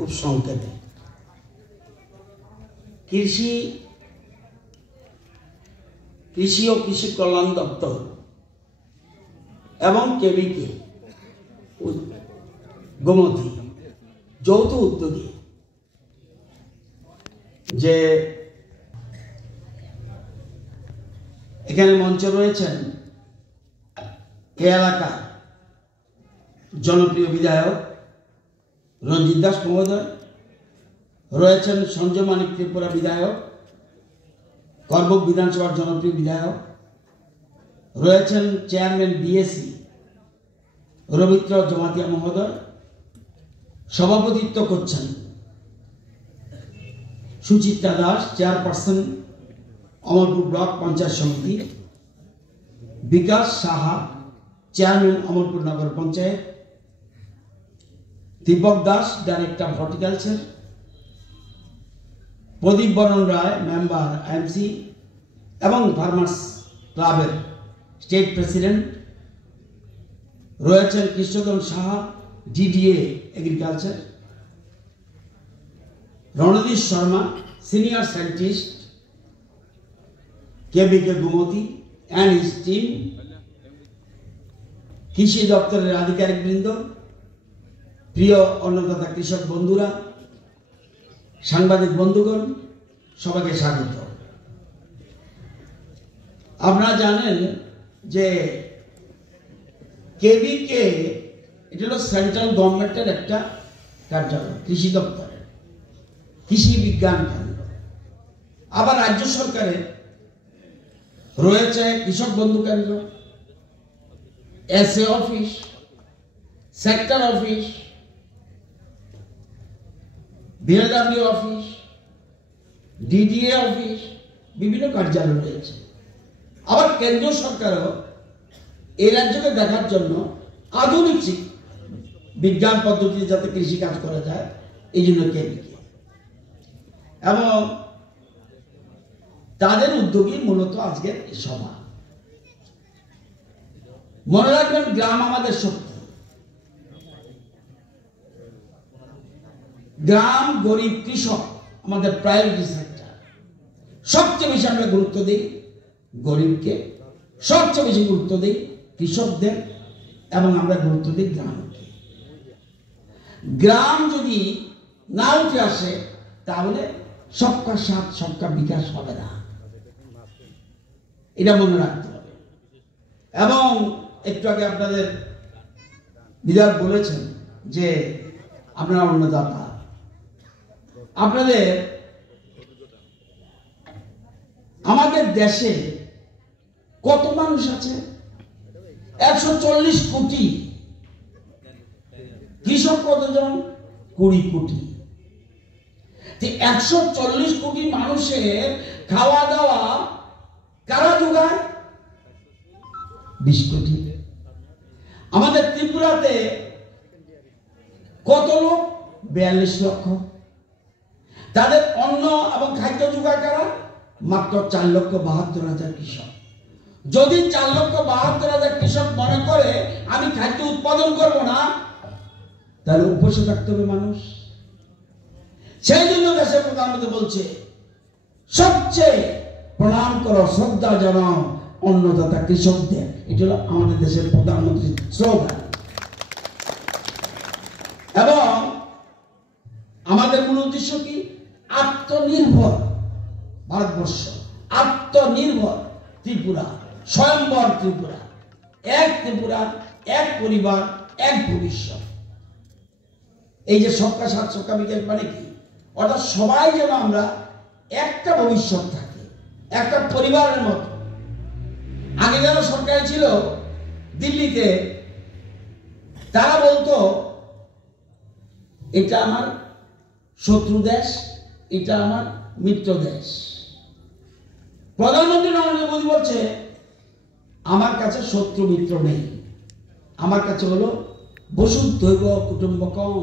খুব সংক্ষেপে। কৃষি ও কৃষি কল্যাণ দপ্তর এবং কেবিকে গোমতী যৌথ উদ্যোগে যে এখানে মঞ্চে রয়েছেন এ এলাকার জনপ্রিয় বিধায়ক রঞ্জিত দাস মহোদয়, রয়েছেন সঞ্জয় মানিক ত্রিপুরা বিধায়ক, করবুক বিধানসভার জনপ্রিয় বিধায়ক, রয়েছেন চেয়ারম্যান বিএসি রবীন্দ্র জমাতিয়া মহোদয়, সভাপতিত্ব করছেন Suchitra Das, chairperson Amarpur block panchayat samiti, Bikash Saha, chairman Amarpur Nagar panchayat, Dipak Das, director horticulture, Pradip Baran Roy, member MC এবং ফার্মার্স ক্লাবের স্টেট প্রেসিডেন্ট, রয়েছেন Krishnadhan Saha, DDA agriculture, Randip Sharma, senior scientist, কেবিকে গোমতী অ্যান্ড হিজ টিম, কৃষি দপ্তরের আধিকারিকবৃন্দ, প্রিয় অন্নদাতা কৃষক বন্ধুরা, সাংবাদিক বন্ধুগণ, সবাইকে স্বাগত। আপনারা জানেন যে কেবিকে এটা হলো সেন্ট্রাল গভর্নমেন্টের একটা কার্যালয়, কৃষি দপ্তরের কৃষি বিজ্ঞান কেন্দ্র। আবার রাজ্য সরকারের রয়েছে কৃষক বন্ধু কেন্দ্র, SA office, sector office, BLW office, DDA office, বিভিন্ন কার্যালয় রয়েছে। আবার কেন্দ্রীয় সরকারও এই রাজ্যকে দেখার জন্য আধুনিক বিজ্ঞান পদ্ধতিতে যাতে কৃষি কাজ করা যায় এই জন্য কেবিকে, এবং তাদের উদ্যোগী মূলত আজকের এই সভা। মনে রাখবেন, গ্রাম আমাদের শক্তি। গ্রাম, গরিব, কৃষক আমাদের প্রায়োরিটি সেক্টর। সবচেয়ে বেশি আমরা গুরুত্ব দিই গরিবকে, সবচেয়ে বেশি গুরুত্ব দিই কৃষকদের, এবং আমরা গুরুত্ব দিই গ্রামকে। গ্রাম যদি না উঠে আসে তাহলে সবকা সাথ সবকা বিকাশ হবে না, এটা মনে রাখতে হবে। এবং একটু আগে আপনাদের বিধায়ক বলেছেন যে আপনারা অন্নদাতা, আপনাদের আমাদের দেশে কত মানুষ আছে? 140 কোটি। কৃষক কতজন? 20 কোটি। 140 কোটি মানুষের খাওয়া দাওয়া কারা যোগায়? 20 কোটি। আমাদের ত্রিপুরাতে কত লোক? 42 লক্ষ। তাদের অন্ন এবং খাদ্য যোগায় কারা? মাত্র 4,72,000 কৃষক। যদি 4,72,000 কৃষক মনে করে আমি খাদ্য উৎপাদন করব না, তাহলে উপসে থাকতে হবে মানুষ। সেই জন্য দেশের প্রধানমন্ত্রী বলছে সবচেয়ে প্রণাম করো, শ্রদ্ধা জানাও অন্নদাতা কৃষকদের। এটা হলো আমাদের দেশের প্রধানমন্ত্রীর স্লোগান। এবং আমাদের মূল উদ্দেশ্য কি? আত্মনির্ভর ভারতবর্ষ, আত্মনির্ভর ত্রিপুরা, স্বয়ম্বর ত্রিপুরা, এক ত্রিপুরা, এক পরিবার, এক ভবিষ্যৎ। এই যে সবকা সাথ সবকা বিকাশ মানে কি? অর্থাৎ সবাই যেন আমরা একটা ভবিষ্যৎ থাকে, একটা পরিবারের মতো। আগে যারা সরকার ছিল দিল্লিতে, তারা বলতো এটা আমার শত্রু দেশ, এটা আমার মিত্র দেশ। প্রধানমন্ত্রী নরেন্দ্র মোদী বলছে আমার কাছে শত্রু মিত্র নেই, আমার কাছে হলো বসুধৈব কুটুম্বকম,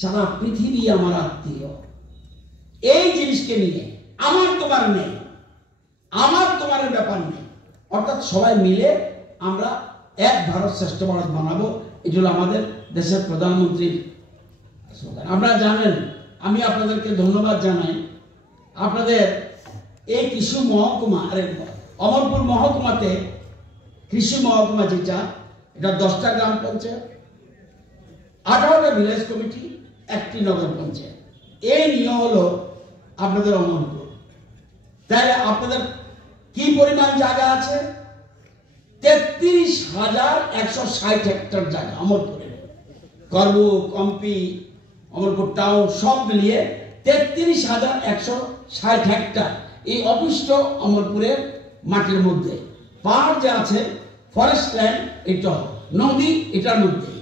সারা পৃথিবী আমার আত্মীয়। এই জিনিসকে নিয়ে আমার তোমার নেই, আমার তোমার ব্যাপার নেই। অর্থাৎ সবাই মিলে আমরা এক ভারত শ্রেষ্ঠ ভারত বানাবো। এটা হলো আমাদের দেশের প্রধানমন্ত্রীর আপনারা জানেন, আমি আপনাদেরকে ধন্যবাদ জানাই। আপনাদের এই কৃষি মহকুমা, অমরপুর মহকুমাতে কৃষি মহকুমা যেটা, এটা 10টা গ্রাম পঞ্চায়েত, 18টা ভিলেজ কমিটি, 1টি নগর পঞ্চায়েত। এই নিয়ে হলো আপনাদের অমরপুর। তাহলে আপনাদের কি পরিমাণ জায়গা আছে? 33,160 হেক্টর জায়গা অমরপুরে। করবু, কম্পি, অমরপুর টাউন সব মিলিয়ে 33,160 হেক্টর এই অপিষ্ট অমরপুরের মাটির মধ্যে। পাহাড় যে আছে, ফরেস্ট ল্যান্ড, এটা নদী এটার মধ্যে,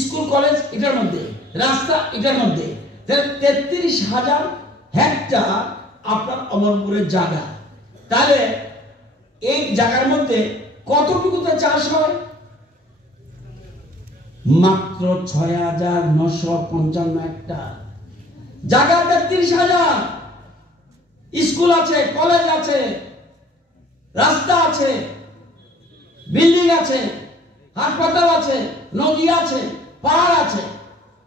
স্কুল কলেজ এটার মধ্যে, রাস্তা এটার মধ্যে। 33,000 হেক্টর আপনার অমরপুরের জায়গা। তাহলে এই জায়গার মধ্যে কতটুকুতে চাষ হয়? মাত্র 6,955 হেক্টর জায়গা। 33,000 স্কুল আছে, কলেজ আছে, রাস্তা আছে, বিল্ডিং আছে, হাসপাতাল আছে, নদী আছে, পাহাড় আছে।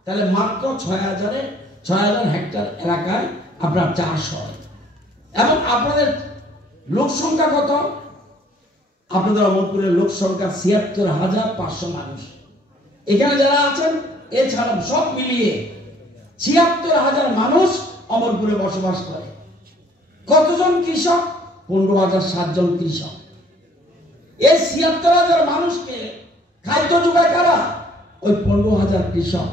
তাহলে মাত্র 6,000 হেক্টর এলাকায় আপনার চাষ হয়। এবং আপনাদের লোক সংখ্যা কত? আপনাদের অমরপুরের লোক সংখ্যা 76,500 মানুষ। এখানে যারা আছেন এছাড়া সব মিলিয়ে 76,000 মানুষ অমরপুরে বসবাস করে। কতজন কৃষক? 15,007 জন কৃষক। এই 76,000 মানুষকে খাদ্য যোগায় কারা? ওই 15,000 কৃষক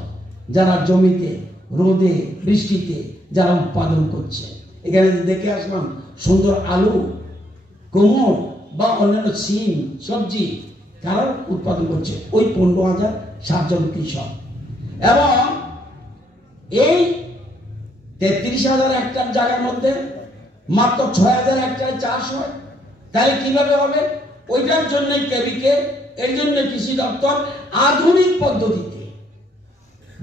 যারা জমিতে রোদে বৃষ্টিতে যারা উৎপাদন করছে। এখানে দেখে আসলাম সুন্দর আলু, কোমর বা অন্যান্য সিম, সবজি কারা উৎপাদন করছে? ওই 15,007 জন কৃষক। এবং এই 33,000 হেক্টর জায়গার মধ্যে মাত্র 6,000 হেক্টরে চাষ হয়। তাহলে কিভাবে হবে? ওইটার জন্য কেবিকে, এর জন্য কৃষি দপ্তর আধুনিক পদ্ধতিতে,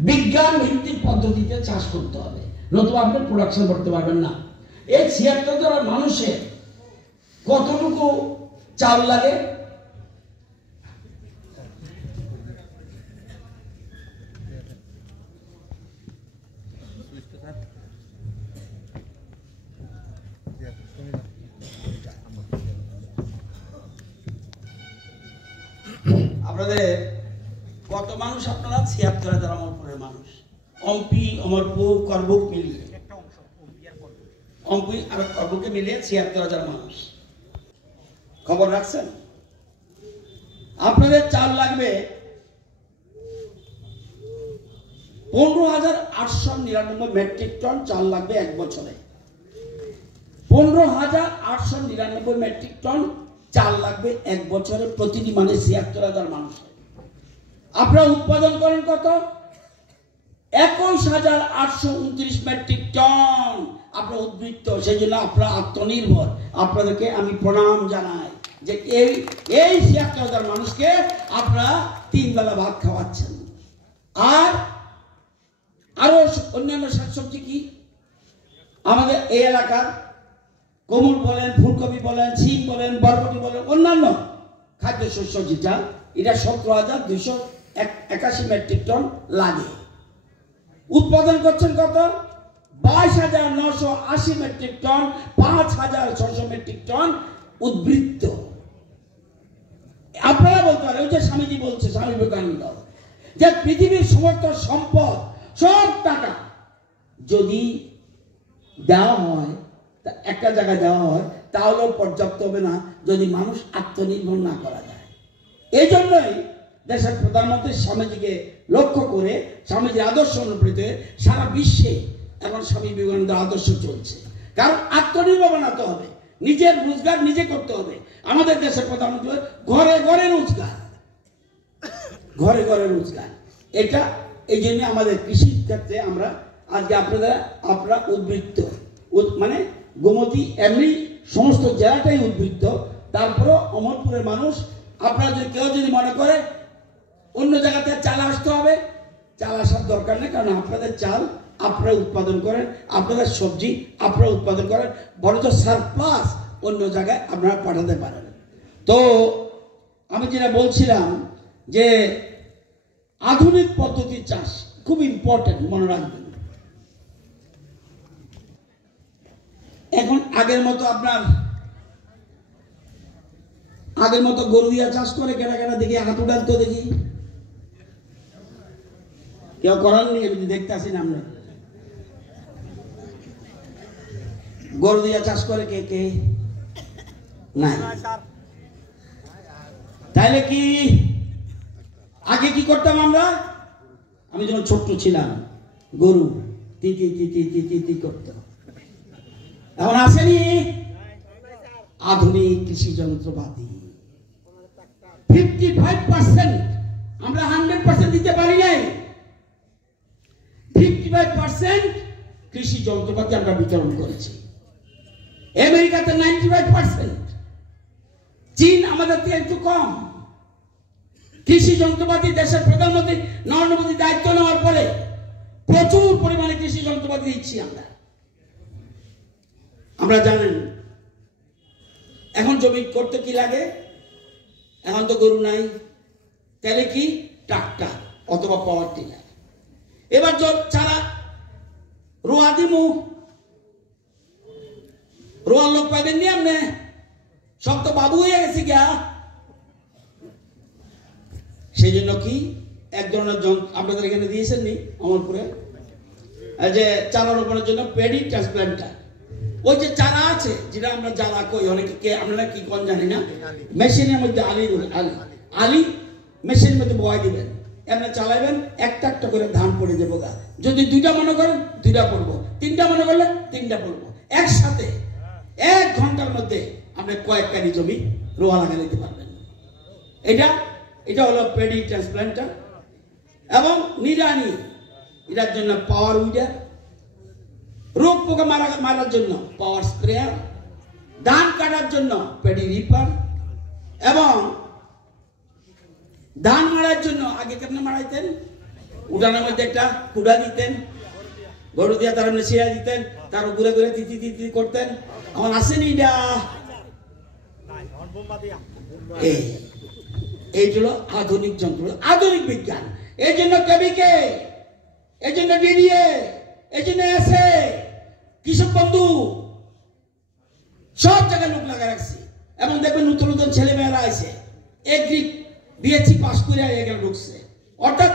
বিজ্ঞান ভিত্তিক পদ্ধতিতে চাষ করতে হবে, নতুবা আপনি প্রোডাকশন করতে পারবেন না। এই 76,000 মানুষের কতটুকু চাল লাগে? আপনাদের কত মানুষ? আপনারা 76,000 অমরপুরের মানুষ। অম্পি, অমরপুর, করবুক মিলিয়ে, অম্পি আর করবুকে মিলিয়ে 76,000 মানুষ। খবর রাখছেন? আপনাদের চাল লাগবে 15,899 মেট্রিক টন চাল লাগবে এক বছরে। 15,899 মেট্রিক টন চাল লাগবে এক বছরে প্রতিটি, মানে 76,000 মানুষ। আপনারা উৎপাদন করেন কত? 21,829 মেট্রিক টন। আপনার উদ্বৃত্ত, সেই জন্য আপনারা আত্মনির্ভর। আপনাদেরকে আমি প্রণাম জানাই যে এই 76,000 মানুষকে আপনারা 3 বেলা ভাত খাওয়াচ্ছেন। আর আরো অন্যান্য শাকসবজি কি আমাদের এই এলাকার কোমল বলেন, ফুলকপি বলেন, সিম বলেন, বরবটি বলেন, অন্যান্য খাদ্যশস্য যেটা, এটা 17,281 মেট্রিক টন লাগে। উৎপাদন করছেন কত? 22,980 মেট্রিক টন, 5,600 মেট্রিক টন উদ্বৃত্ত। আপনারা বলতে পারেন, ওই যে স্বামীজি বলছে, স্বামী বিবেকানন্দ, যে পৃথিবীর সমস্ত সম্পদ, সব টাকা যদি দেওয়া হয়, একটা জায়গায় দেওয়া হয়, তাহলেও পর্যাপ্ত হবে না যদি মানুষ আত্মনির্ভর না করা যায়। এই জন্যই দেশের প্রধানমন্ত্রী স্বামীজিকে লক্ষ্য করে, স্বামীজির আদর্শ অনুপ্রেরিত সারা বিশ্বে এখন স্বামী বিবেকানন্দের আদর্শ চলছে। কারণ আত্মনির্ভর বানাতে হবে, নিজের রোজগার নিজে করতে হবে। আমাদের দেশের প্রধানমন্ত্রী ঘরে ঘরে রোজগার, ঘরে ঘরে রোজগার। এটা এই জন্য আমাদের কৃষির ক্ষেত্রে আমরা আজকে আপনারা উদ্বৃত্ত, মানে গোমতী এমনি সমস্ত জেলাটাই উদ্বৃত্ত। তারপরে অমরপুরের মানুষ, আপনারা যদি কেউ যদি মনে করে অন্য জায়গাতে চাল আসতে হবে, চাল আসার দরকার নেই। কারণ আপনাদের চাল আপনারা উৎপাদন করেন, আপনাদের সবজি আপনারা উৎপাদন করেন, বরঞ্চ সারপ্লাস অন্য জায়গায় আপনারা পাঠাতে পারেন। তো আমি যেটা বলছিলাম যে আধুনিক পদ্ধতির চাষ খুব ইম্পর্টেন্ট, মনে রাখবেন। এখন আগের মতো গরু দিয়া চাষ করে কেনা কেনা দেখি, হাত উঠান তো দেখি, কেউ করাননি, আমি দেখতে আসি না। আমরা গরু দিয়া চাষ করে কে কে নাই? তাইলে কি আগে কি করতাম আমরা? আমি যখন ছোট্ট ছিলাম, গরু তি তি তি তি তি তি তি করতো। এখন আসেনি আধুনিক কৃষি যন্ত্রপাতি। 55% আমরা 100% দিতে পারি নাই। 55% কৃষি যন্ত্রপাতি আমরা বিতরণ করেছি। আমেরিকাতে 95%, চীন আমাদের থেকে একটু কম। কৃষি যন্ত্রপাতি দেশের প্রধানমন্ত্রী নরেন্দ্র মোদী দায়িত্ব নেওয়ার পরে প্রচুর পরিমাণে কৃষি যন্ত্রপাতি দিচ্ছি আমরা জানেন। এখন জমি করতে কি লাগে? এখন তো গরু নাই, তাহলে কি ট্রাক্টর অথবা পাওয়ার টিলার। এবার চারা রোয়া দিমু, রোয়ার লোক পাইবেন নি আপনি? সব তো বাবু হয়ে গেছে গিয়া। সেই জন্য কি এক ধরনের আপনাদের এখানে দিয়েছেন নি অমরপুরে, যে চারা রোপণের জন্য পেডি ট্রান্সপ্লান্টার। ওই যে চারা আছে যেটা আমরা জ্বালা কই, অনেকে আপনারা কি কোন জানি না, মেশিনের মধ্যে আলি মেশিনের মধ্যে বয় দিবেন, এমনি চালাইবেন, একটা একটা করে ধান পড়ে যাবো গা। যদি 2টা মনে করেন 2টা পড়বো, 3টা মনে করলে 3টা পড়বো। একসাথে 1 ঘন্টার মধ্যে আপনি কয়েক কানি জমি রোয়া লাগা নিতে পারবেন। এটা হলো পেডি ট্রান্সপ্লান্টার। এবং নিড়ানি, এটার জন্য পাওয়ার উইডার, রোগ পোকা মারার জন্য পাওয়ার স্প্রেয়ার, ধান কাটার জন্য পেডি রিপার, এবং ধান মারার জন্য আগে কেমনে মারাইতেন? উঠানের মধ্যে একটা কুড়া দিতেন, গরু দিয়া তার এমনি ছিঁড়া দিতেন, তার ঘুরে ঘুরে তিতি তিতি করতেন। এখন আসেনি এটা, এই হলো আধুনিক যন্ত্র, আধুনিক বিজ্ঞান। এই জন্য কেবিকে, এই জন্য ডিডিএ, এই জন্য এসে কৃষক বন্ধু সব জায়গায় লোক লাগা রাখছি। এবং দেখবেন নতুন নতুন ছেলে মেয়েরা আছে, এগ্রি বিএসসি পাস করে এখানে ঢুকছে। অর্থাৎ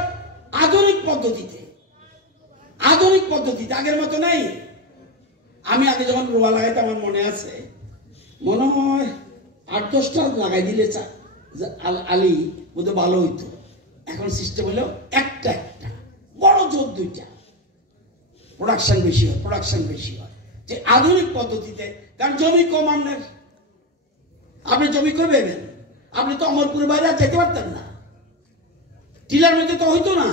আধুনিক পদ্ধতিতে, আগের মতো নাই। আমি আগে যখন রোয়া লাগাইতে আমার মনে আছে, মনে হয় 8-10টা লাগাই দিলে আলি বোধহয় ভালো হইতো। এখন সিস্টেম হলো একটা বড় জোর 2টা, প্রোডাকশন বেশি হয় যে আধুনিক পদ্ধতিতে। কারণ জমি কম আপনার, আপনি জমি করবেন, আপনি তো অমরপুরের বাইরে যেতে পারতেন না, টিলার মধ্যে তো হইতো না।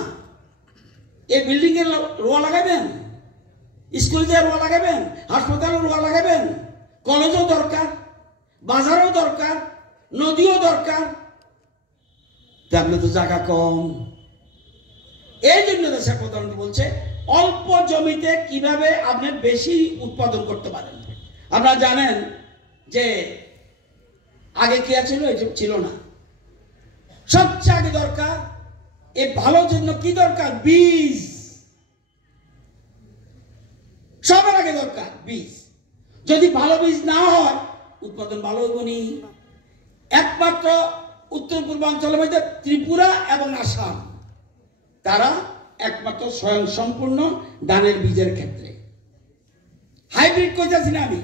এই বিল্ডিং এর রোয়া লাগাবেন, স্কুলে রোয়া লাগাবেন, হাসপাতালে রোয়া লাগাবেন, কলেজও দরকার, বাজারও দরকার, নদীও দরকার। আপনি তো জায়গা কম। এই জন্য দেশের প্রধানমন্ত্রী বলছে অল্প জমিতে কিভাবে আপনি বেশি উৎপাদন করতে পারেন। আপনারা জানেন যে আগে কি ছিল? এসব ছিল না। সবচেয়ে আগে দরকার, এই ভালো জন্য কি দরকার? বীজ। সবার আগে দরকার বীজ। যদি ভালো বীজ না হয় উৎপাদন ভালো হইব নি। একমাত্র উত্তর পূর্বাঞ্চলের মধ্যে ত্রিপুরা এবং আসাম, তারা একমাত্র স্বয়ং সম্পূর্ণ ধানের বীজের ক্ষেত্রে। হাইব্রিড কইতাছি না আমি,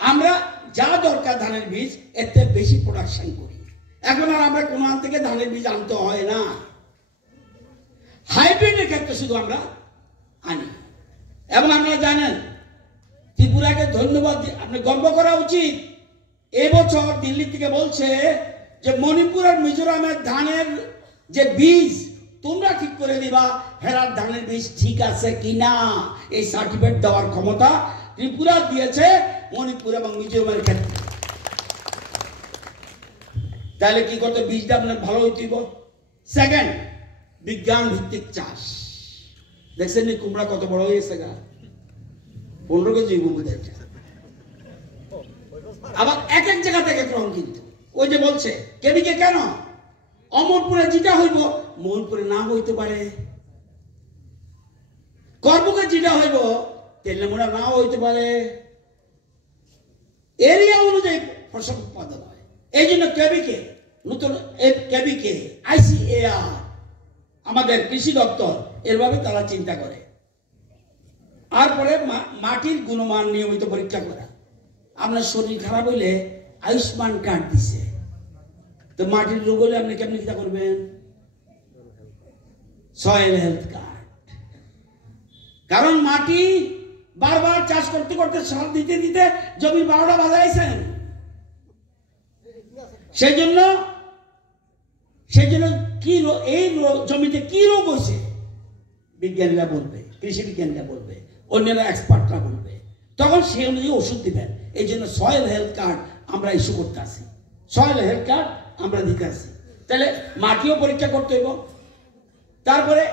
আমরা যা দরকার ধানের বীজ এতে বেশি প্রোডাকশন করি। এখন আর আমরা কোন আন থেকে ধানের বীজ আনতে হয় না, হাইব্রিডের ক্ষেত্রে শুধু আমরা আনি। এবং আপনারা জানেন ত্রিপুরাকে ধন্যবাদ, আপনি গর্ব করা উচিত। এবছর দিল্লি থেকে বলছে যে মণিপুর আর মিজোরামের ধানের যে বীজ তোমরা ঠিক করে দিবা, হেরার ধানের বীজ ঠিক আছে কিনা এই সার্টিফিকেট দেওয়ার ক্ষমতা ত্রিপুরা দিয়েছে মণিপুর এবং মিজোরামের ক্ষেত্রে। তাহলে কি করতে? বীজটা আপনার ভালো হইতেইব। সেকেন্ড, বিজ্ঞান ভিত্তিক চাষ। দেখছেন নি কুমড়া কত বড় হয়েছে গা? 15 কেজি বুঝে। আবার এক জায়গা থেকে ক্রম, কিন্তু ওই যে বলছে কেবিকে কেন অমরপুরে যেটা হইব মোহনপুরে না হইতে পারে। কর্মকে যেটা হইব তেলে মোড়া নাও হইতে পারে, এরিয়া অনুযায়ী ফসল উৎপাদন হয়। এই জন্য কেবিকে নতুন কেবিকে ICAR আমাদের কৃষি দপ্তর এরভাবে তারা চিন্তা করে। আর পরে মাটির গুণমান নিয়মিত পরীক্ষা করা। আপনার শরীর খারাপ হইলে আয়ুষ্মান কার্ড দিছে, তো মাটির রোগ হলে আপনি কেমনি চিন্তা করবেন? Soil health card. কারণ মাটি বারবার চাষ করতে করতে সার দিতে দিতে জমি 12টা বাজাইছেন। সেই জন্য কি এই জমিতে কি রোগ হয়েছে বিজ্ঞানীরা বলবে, কৃষি বিজ্ঞানীরা বলবে, অন্যরা এক্সপার্টরা বলবে, তখন সেই অনুযায়ী ওষুধ দিবেন। এই জন্য সয়েল হেলথ কার্ড আমরা ইস্যু করতে আসি, সয়েল হেলথ কার্ড আমরা দিতে আসি। তাহলে মাটিও পরীক্ষা করতে হইব। তারপরে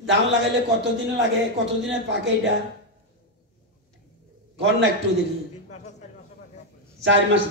ধান লাগাইলে কতদিনে লাগে, কতদিনে পাকে, এটা কর না একটু দেখি। 4 মাস